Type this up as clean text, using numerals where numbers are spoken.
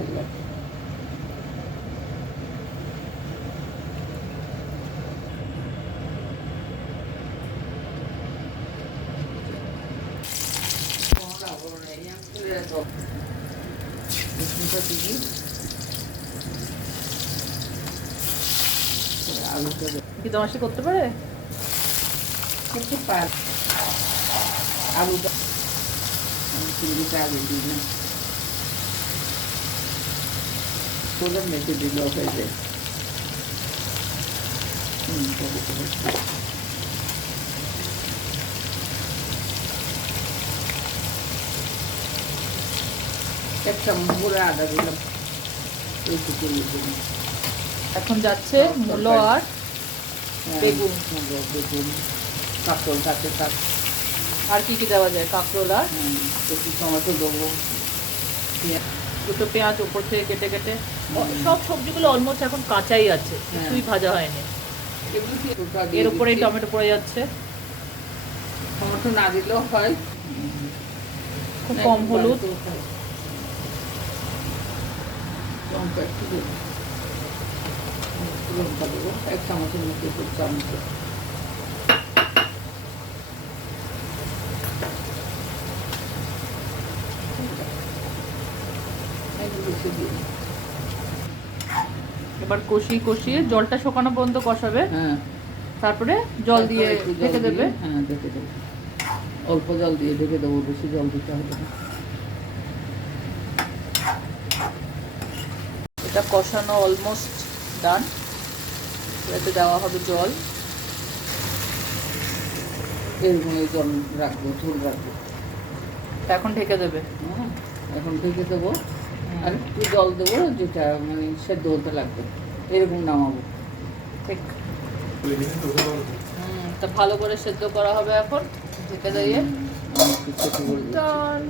ফেললাম। কি দমাসি করতে পারে? আলুটা আমি চিংড়িটা আগে দিই না, তোদের মেখে দিলেও হয়ে যায়। এক চামচ গুঁড়া আদা দিলাম এইটুকু দিলাম। এখন যাচ্ছে মূলো আর বেগুন। মূলো, বেগুন, কাঁকরোল তাতে তার আর কি কি দেওয়া যায়? কাঁকরোল আর একটু টমেটো দেবো, দুটো পেঁয়াজ উপর থেকে কেটে কেটে। সব সবজিগুলো অলমোস্ট এখন কাঁচাই আছে, কিছুই ভাজা হয়নি। এর উপরেই টমেটো পড়ে যাচ্ছে। টমেটো না দিলেও হয়, খুব কম হলুদ, লঙ্কা একটু দেবো, লঙ্কা দেবো এক চামচের মধ্যে, দু চামচ। এবার কষিয়ে কষিয়ে জলটা শুকানো পর্যন্ত কষাবে। হ্যাঁ, তারপরে জল দিয়ে ঢেকে দেবে। হ্যাঁ ঢেকে দেবো, অল্প জল দিয়ে ঢেকে দেবো, বেশি জল দিতে হবে না। এটা কষানো অলমোস্ট ডান। এতে দেওয়া হবে জল। এরকম জল রাখবো, ঝোল রাখবো। এখন ঢেকে দেবে। হ্যাঁ, এখন ঢেকে দেবো, আর একটু জল দেবো, যেটা মানে সেদ্ধ হতে লাগবে, এরকম নামাবো। ঠিক। তা ভালো করে সেদ্ধ করা হবে এখন ঢেকে দিয়ে। একটু ছোটো করে দিচ্ছি। ডাল